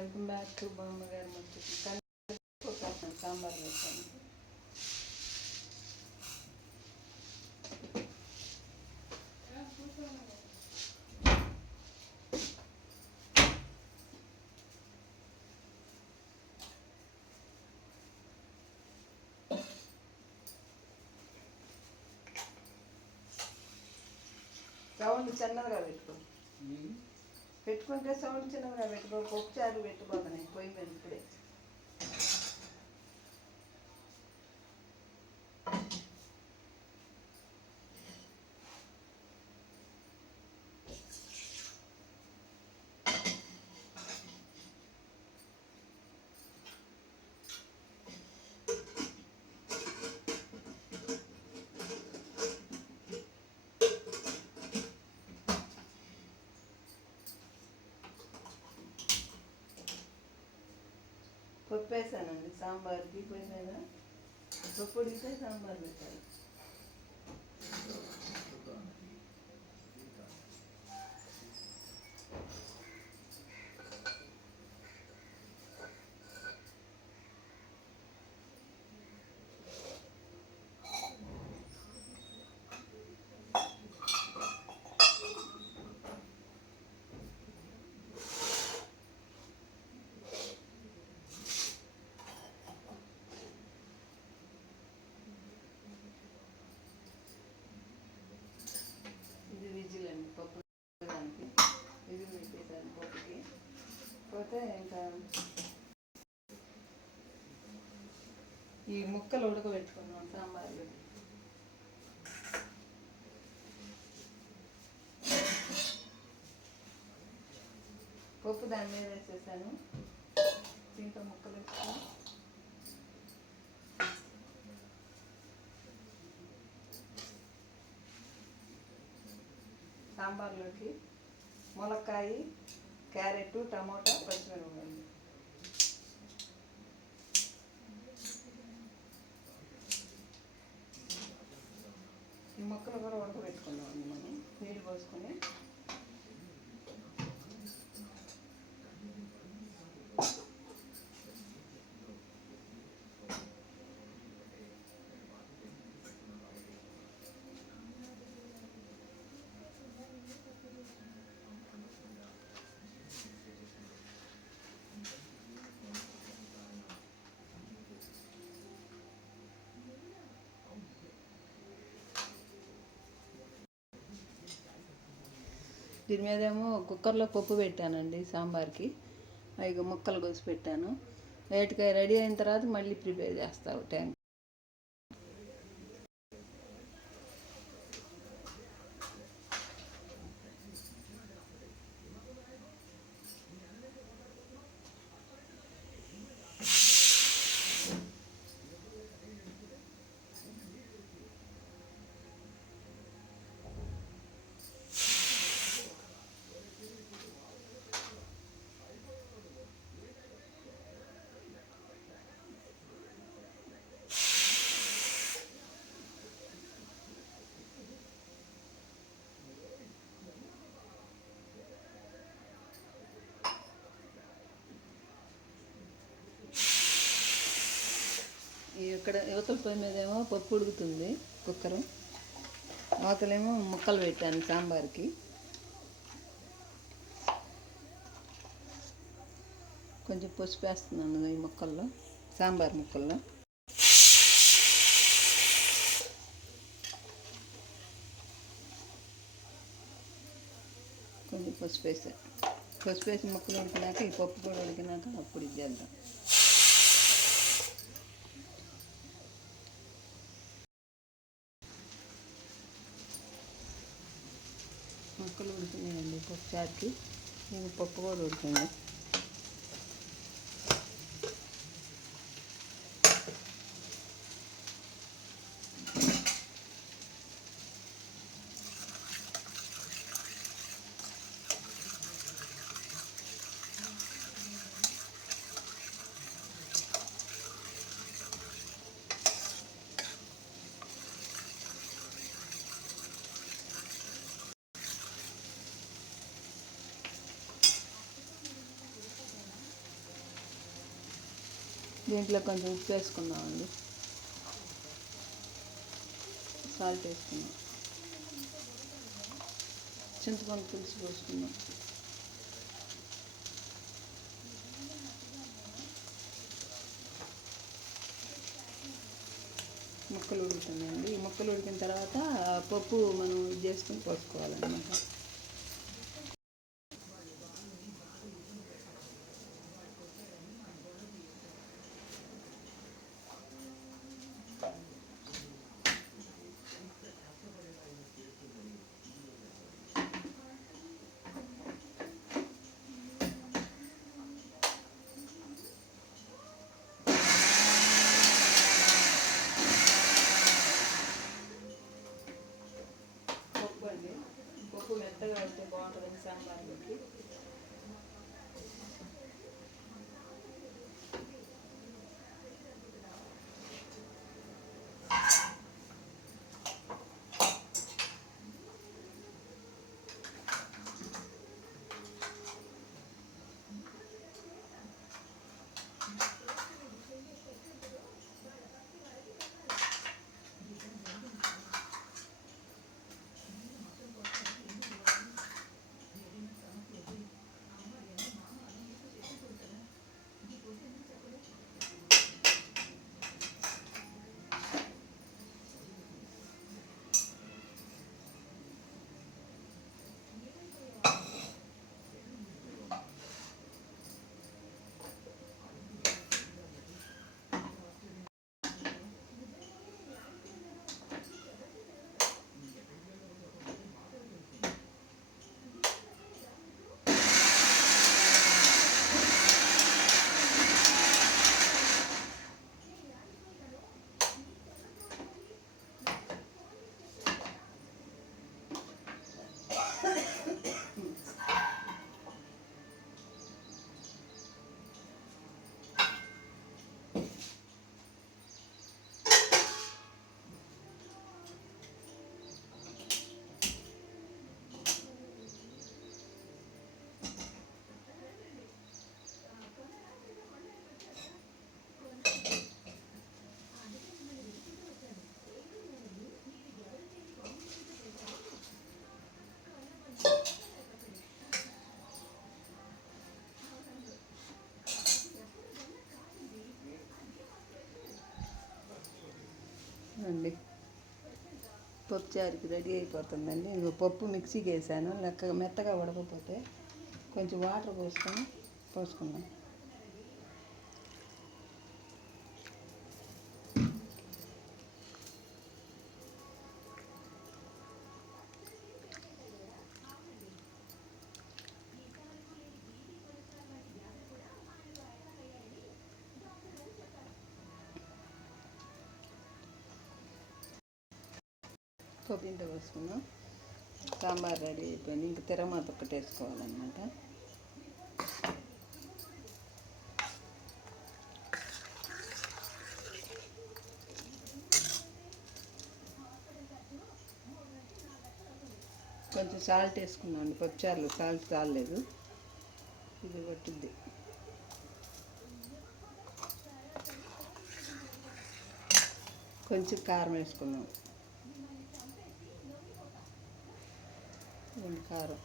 Welcome back to బామ్మగారు ముచ్చట్లు కానీ సాంబార్ వేసాను సౌండ్ చిన్నదిగా పెట్టుకో. పెట్టుకుంటే సౌండ్ చిన్నదిగా పెట్టుకో ఒకసారి పెట్టుకోకనే పెట్టుకోదని ఇప్పుడే పప్పు వేసానండి సాంబార్కి పొయ్యి మీద పప్పు ఉడికితే సాంబార్ పెట్టాలి పోతే ఇంకా ఈ ముక్కలు ఉడకబెట్టుకున్నాం సాంబార్లో. పప్పు దాని మీద వేసేసాను. దీంట్లో ముక్కలు వేసుకొని సాంబార్లోకి ములక్కాయ క్యారెట్ టమోటా పచ్చిమిరపకాయలు. ఈ మొక్కలు కూడా ఉడకబెట్టుకున్నామండి మనం. నీళ్ళు పోసుకొని దీని మీద ఏమో కుక్కర్లో పప్పు పెట్టానండి సాంబార్కి. ఇక ముక్కలు కోసి పెట్టాను. వేటికాయ రెడీ అయిన తర్వాత మళ్ళీ ప్రిపేర్ చేస్తావు. ట్యాంక్ ఇక్కడ యువతల పొయ్యి మీద ఏమో పప్పు ఉడుకుతుంది కుక్కర్. అవతలేమో ముక్కలు పెట్టాను సాంబార్కి. కొంచెం పసుపు వేస్తున్నాను ఈ ముక్కల్లో సాంబార్ ముక్కల్లో. కొంచెం పసుపు వేసా. పసుపు వేసి ముక్కలు ఉడికినాక ఈ పప్పు కూడా ఉడికినాక అప్పుడు ఇది చేద్దాం. ముక్కలు ఉడికినాయండి పప్పు చారుకి ఇది పప్పు కూడా ఉడికింది దీంట్లో కొంచెం ఉప్పు వేసుకుందామండి. సాల్ట్ వేసుకుందాం. చింతపండు పులుసు పోసుకుందాం. ముక్కలు ఉడుకుతున్నాయండి. ఈ ముక్కలు ఉడికిన తర్వాత పప్పు మనం ఇది చేసుకుని పోసుకోవాలన్నమాట. అండి పప్పు చారుకి రెడీ అయిపోతుందండి. ఇంకో పప్పు మిక్సీకి వేసాను. లెక్క మెత్తగా ఉడకపోతే కొంచెం వాటర్ పోసుకొని పోసుకున్నాను పప్పు వేసుకున్నాం సాంబార్ రెడీ అయిపోయింది. ఇంక తిరమాత ఒక్కటి వేసుకోవాలన్నమాట. కొంచెం సాల్ట్ వేసుకున్నాం అండి పప్పుచారులు సాల్ట్ చాలలేదు ఇది పట్టుద్ది. కొంచెం కారం వేసుకున్నాం ఇదిగోండి కారం.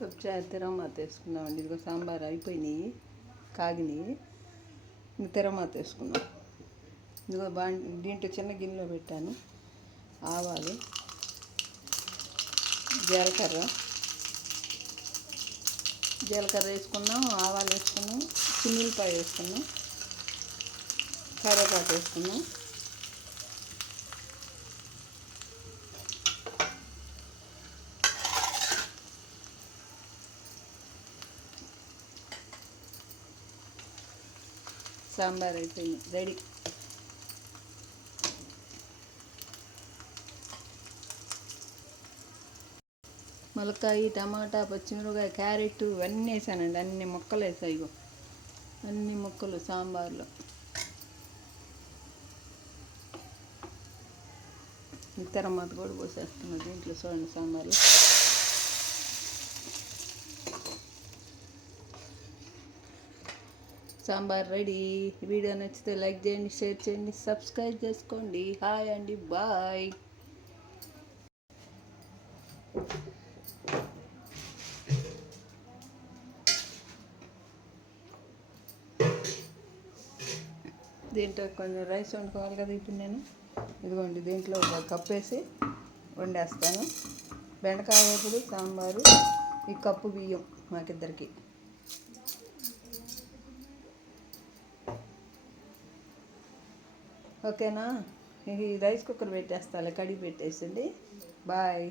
పప్పుచారు తెరమాత వేసుకున్నామండి ఇదిగో సాంబార్ అయిపోయినాయి కాగినాయి. తెరమాత వేసుకున్నాం ఇదిగో బా దీంట్లో చిన్న గిన్నెలో పెట్టాను. ఆవాలు జీలకర్ర. జీలకర్ర వేసుకున్నాం ఆవాలు వేసుకున్నాం చిన్నులపాయ వేసుకున్నాం. కరివేపాకు వేసుకున్నాం సాంబార్ అయిపోయింది. రెడీ. ములక్కాయ టమాటా పచ్చిమిరపకాయ క్యారెట్ ఇవన్నీ వేసానండి. అన్ని ముక్కలు వేసాయి ఇగో. అన్ని ముక్కలు సాంబార్లో. తెరమాత కూడా పోసేస్తున్నాను దీంట్లో చూడండి సాంబార్లు. సాంబార్ రెడీ. వీడియో నచ్చితే లైక్ చేయండి షేర్ చేయండి సబ్స్క్రైబ్ చేసుకోండి. హాయ్ అండి బాయ్. దీంట్లో కొంచెం రైస్ వండుకోవాలి కదా ఇప్పుడు నేను. ఇదిగోండి దీంట్లో ఒక కప్ వేసి వండేస్తాను. బెండకాయ వేపుడు సాంబారు ఈ కప్పు బియ్యం మాకిద్దరికి. ఓకేనా? ఈ రైస్ కుక్కర్ పెట్టేస్తాలే కడిగి పెట్టేసండి బాయ్.